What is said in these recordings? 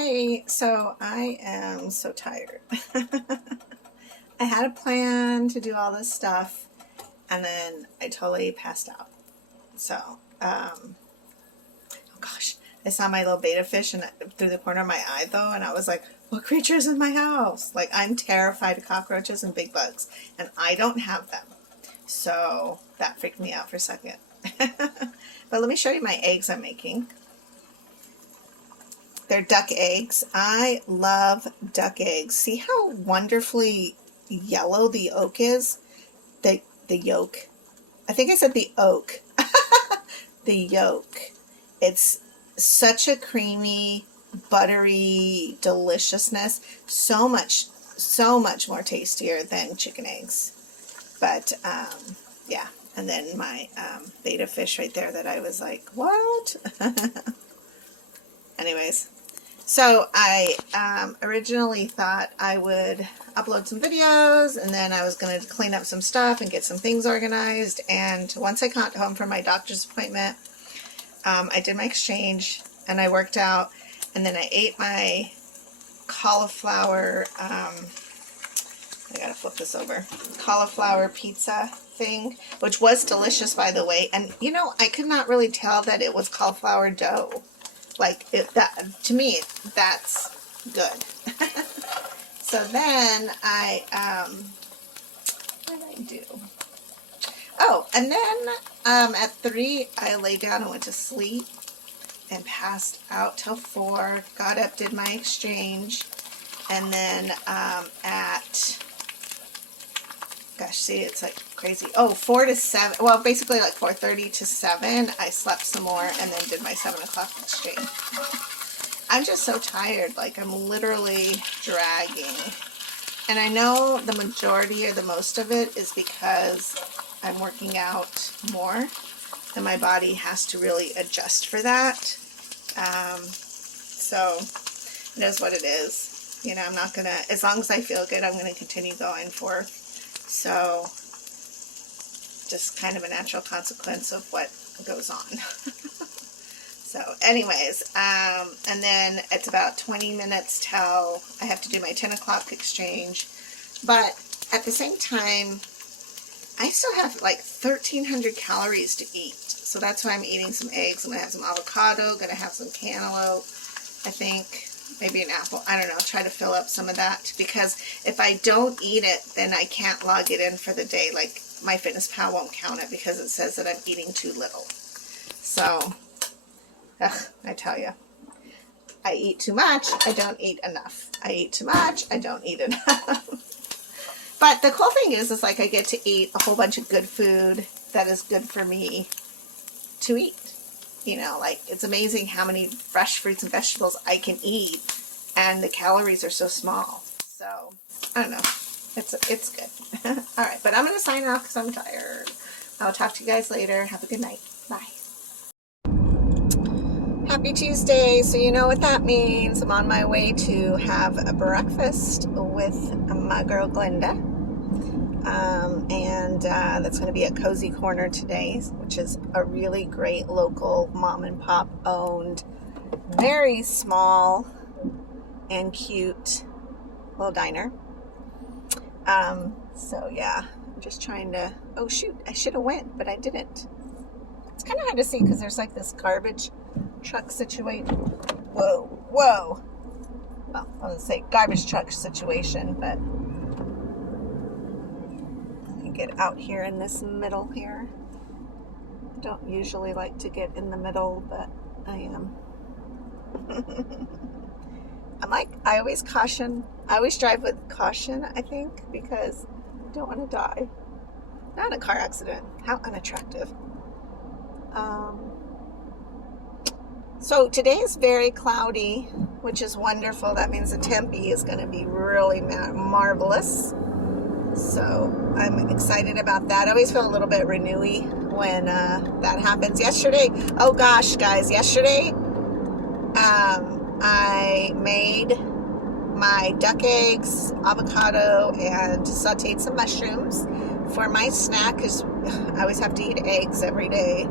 Hey, so I am so tired. I had a plan to do all this stuff and then I totally passed out. So, oh gosh, I saw my little betta fish and through the corner of my eye though, and I was like, what creature is in my house? Like, I'm terrified of cockroaches and big bugs, and I don't have them. So that freaked me out for a second. But let me show you my eggs I'm making. They're duck eggs. I love duck eggs. See how wonderfully yellow the yolk is? The yolk. I think I said the oak. The yolk. It's such a creamy, buttery deliciousness. So much more tastier than chicken eggs. But, yeah. And then my betta fish right there that I was like, what? Anyways. So I originally thought I would upload some videos and then I was going to clean up some stuff and get some things organized. And once I got home from my doctor's appointment, I did my exchange and I worked out, and then I ate my cauliflower, I gotta flip this over, cauliflower pizza thing, which was delicious, by the way. And you know, I could not really tell that it was cauliflower dough. Like, to me, that's good. So then what did I do? Oh, and then at 3, I laid down and went to sleep and passed out till 4, got up, did my exchange, and then at, gosh, see, it's like crazy. Oh, 4 to 7, well, basically like 4:30 to 7, I slept some more and then did my 7 o'clock exchange. I'm just so tired, like I'm literally dragging. And I know the majority or the most of it is because I'm working out more and my body has to really adjust for that. So it is what it is. You know, I'm not gonna, as long as I feel good, I'm gonna continue going forth. So just kind of a natural consequence of what goes on. So anyways, and then it's about 20 minutes till I have to do my 10 o'clock exchange. But at the same time, I still have like 1,300 calories to eat. So that's why I'm eating some eggs. I'm going to have some avocado, going to have some cantaloupe, I think. Maybe an apple, I don't know, try to fill up some of that, because if I don't eat it, then I can't log it in for the day. Like, my MyFitnessPal won't count it because it says that I'm eating too little. So, I tell you, I eat too much, I don't eat enough. I eat too much, I don't eat enough. But the cool thing is like I get to eat a whole bunch of good food that is good for me to eat. You know, like, it's amazing how many fresh fruits and vegetables I can eat, and the calories are so small. So, I don't know. It's good. All right, but I'm going to sign off because I'm tired. I'll talk to you guys later. Have a good night. Bye. Happy Tuesday. So you know what that means. I'm on my way to have a breakfast with my girl Glenda. And that's going to be at Cozy Corner today, which is a really great local mom and pop owned, very small and cute little diner. So yeah, I'm just trying to, oh shoot, I should have went, but I didn't. It's kind of hard to see because there's like this garbage truck situation. Whoa. Well, I was going to say garbage truck situation, but get out here in this middle here. I don't usually like to get in the middle, but I am. I always drive with caution, I think, because I don't want to die. Not in a car accident. How unattractive. So today is very cloudy, which is wonderful. That means the Tempe is going to be really marvelous. So I'm excited about that. I always feel a little bit renewy when that happens. Yesterday, oh gosh, guys, yesterday I made my duck eggs, avocado, and sauteed some mushrooms for my snack because I always have to eat eggs every day.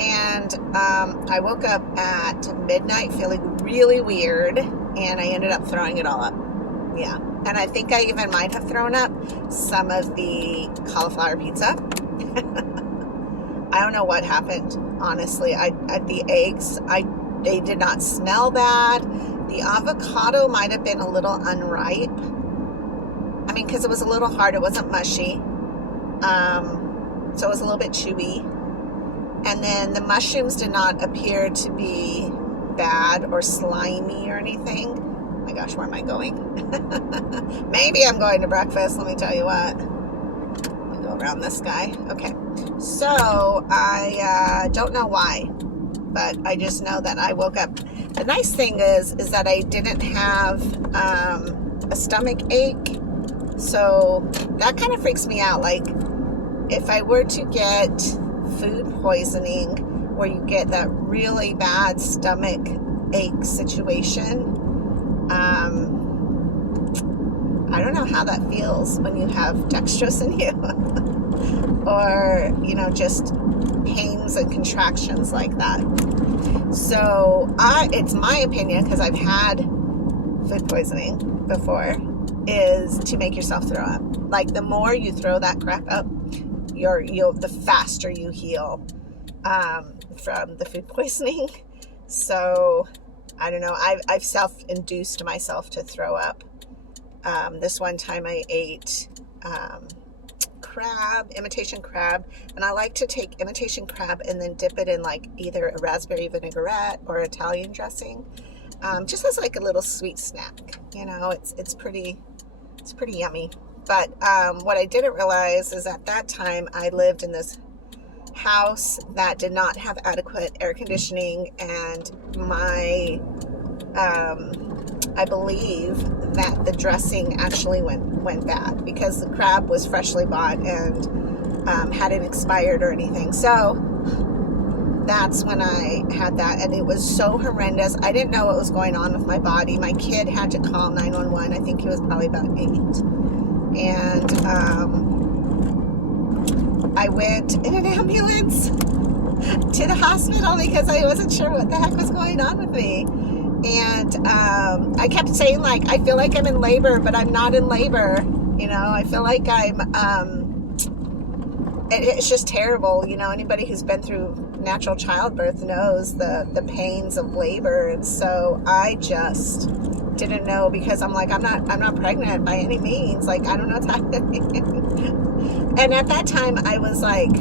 And I woke up at midnight feeling really weird. and I ended up throwing it all up. Yeah. And I think I even might have thrown up some of the cauliflower pizza. I don't know what happened, honestly. The eggs, they did not smell bad. The avocado might have been a little unripe. I mean, because it was a little hard. It wasn't mushy. So it was a little bit chewy. And then the mushrooms did not appear to be bad or slimy or anything. Oh my gosh, where am I going? Maybe I'm going to breakfast, let me tell you what. Let me go around this guy. Okay. So I don't know why, but I just know that I woke up. The nice thing is that I didn't have a stomach ache. So that kind of freaks me out. Like, if I were to get food poisoning where you get that really bad stomach ache situation, I don't know how that feels when you have dextrose in you or, you know, just pains and contractions like that. So it's my opinion, because I've had food poisoning before, is to make yourself throw up. Like, the more you throw that crap up, the faster you heal from the food poisoning. So I don't know. I've self-induced myself to throw up. This one time I ate imitation crab, and I like to take imitation crab and then dip it in like either a raspberry vinaigrette or Italian dressing, just as like a little sweet snack. You know, it's pretty yummy. But what I didn't realize is at that time I lived in this house that did not have adequate air conditioning, and my I believe that the dressing actually went bad because the crab was freshly bought and hadn't expired or anything. So that's when I had that, and it was so horrendous. I didn't know what was going on with my body. My kid had to call 911. I think he was probably about 8. And I went in an ambulance to the hospital because I wasn't sure what the heck was going on with me. And I kept saying, like, I feel like I'm in labor, but I'm not in labor. You know, I feel like it's just terrible. You know, anybody who's been through natural childbirth knows the pains of labor. And so I just didn't know, because I'm like, I'm not pregnant by any means. Like, I don't know what's happening. And at that time I was like,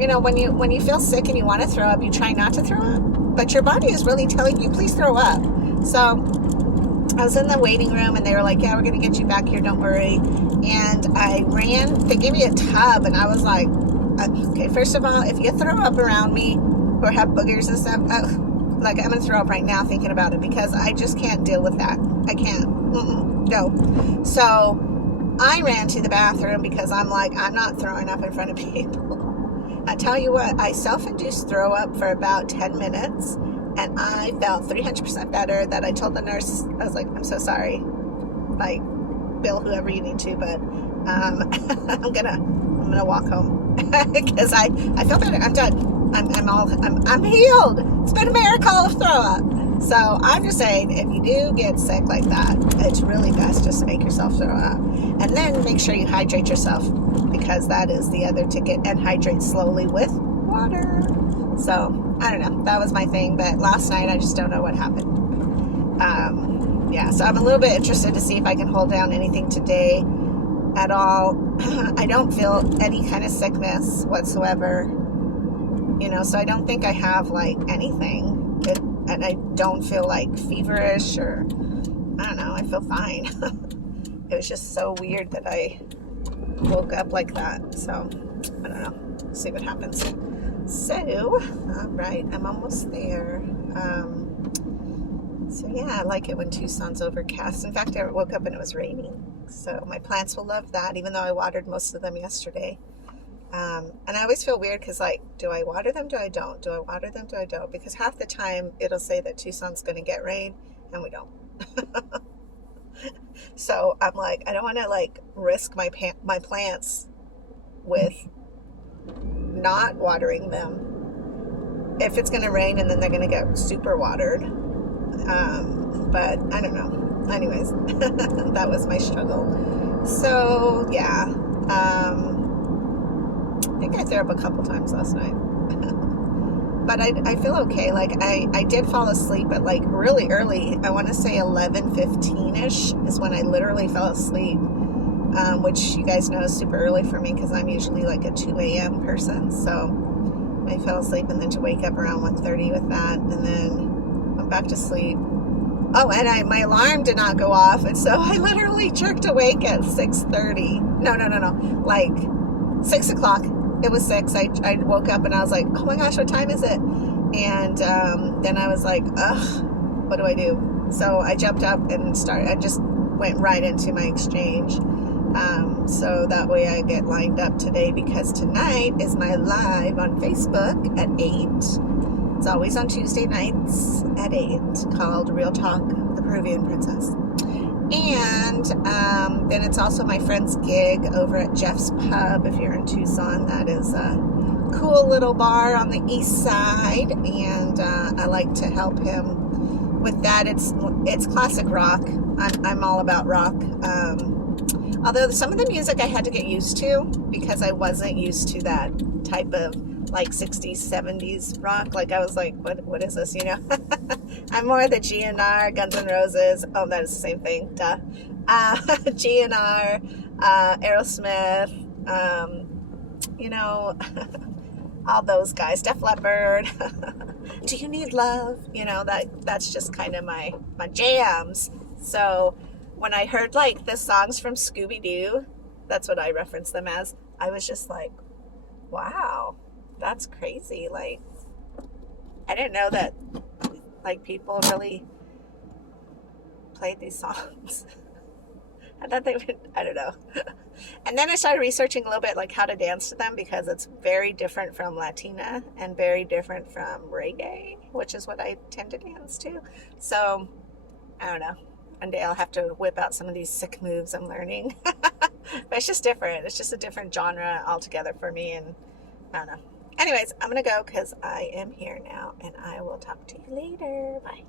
you know, when you feel sick and you want to throw up, you try not to throw up, but your body is really telling you, please throw up. So I was in the waiting room, and they were like, yeah, we're going to get you back here, don't worry. And I ran. They gave me a tub, and I was like, okay, first of all, if you throw up around me or have boogers and stuff, like, I'm going to throw up right now thinking about it, because I just can't deal with that. I can't. No. So I ran to the bathroom because I'm like, I'm not throwing up in front of people. I tell you what, I self-induced throw up for about 10 minutes, and I felt 300% better. That I told the nurse, I was like, I'm so sorry. Like, bill whoever you need to, but I'm gonna walk home because I feel better. I'm done. I'm healed. It's been a miracle of throw up. So I'm just saying, if you do get sick like that, it's really best just to make yourself throw up, and then make sure you hydrate yourself, because that is the other ticket. And hydrate slowly with water. So I don't know. That was my thing. But last night I just don't know what happened. Yeah. So I'm a little bit interested to see if I can hold down anything today at all. I don't feel any kind of sickness whatsoever. You know, so I don't think I have like anything. And I don't feel like feverish, or I don't know, I feel fine. It was just so weird that I woke up like that. So I don't know, see what happens. So all right, I'm almost there. So yeah, I like it when Tucson's overcast. In fact, I woke up and it was raining, so my plants will love that, even though I watered most of them yesterday. And I always feel weird, because, like, do I water them? Do I don't? Do I water them? Do I don't? Because half the time it'll say that Tucson's going to get rain, and we don't. So I'm like, I don't want to, like, risk my plants with not watering them if it's going to rain and then they're going to get super watered. But I don't know. Anyways, that was my struggle. So yeah, I think I threw up a couple times last night. But I feel okay. Like I did fall asleep at like really early. I want to say 11:15ish is when I literally fell asleep, which you guys know is super early for me because I'm usually like a 2 a.m. person. So I fell asleep, and then to wake up around 1:30 with that, and then went back to sleep. Oh, and my alarm did not go off, and so I literally jerked awake at 6:30. No, like 6 o'clock. It was 6. I woke up and I was like, oh my gosh, what time is it? And then I was like, ugh, what do I do? So I jumped up and I just went right into my exchange. So that way I get lined up today, because tonight is my live on Facebook at 8. It's always on Tuesday nights at 8, called Real Talk, the Peruvian Princess. And then it's also my friend's gig over at Jeff's Pub. If you're in Tucson, that is a cool little bar on the east side, and I like to help him with that. It's classic rock. I'm all about rock. Although some of the music I had to get used to, because I wasn't used to that type of like 60s, 70s rock. Like I was like, what is this, you know? I'm more the GNR, Guns N' Roses. Oh, that is the same thing, duh. GNR, Aerosmith, you know, all those guys, Def Leppard. Do You Need Love? You know, that's just kind of my jams. So when I heard like the songs from Scooby-Doo, that's what I reference them as, I was just like, wow, that's crazy. Like, I didn't know that like people really played these songs. I thought they would, I don't know. And then I started researching a little bit like how to dance to them, because it's very different from Latina and very different from reggae, which is what I tend to dance to. So I don't know. One day I'll have to whip out some of these sick moves I'm learning. But it's just different. It's just a different genre altogether for me, and I don't know. Anyways, I'm going to go because I am here now, and I will talk to you later. Bye.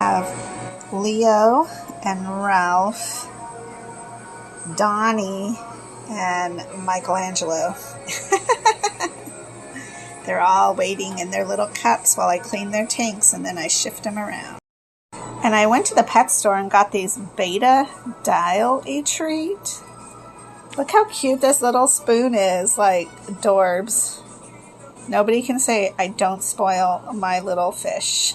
I have Leo and Ralph, Donnie, and Michelangelo. They're all waiting in their little cups while I clean their tanks, and then I shift them around. And I went to the pet store and got these betta dial-a-treat. Look how cute this little spoon is, like adorbs. Nobody can say I don't spoil my little fish.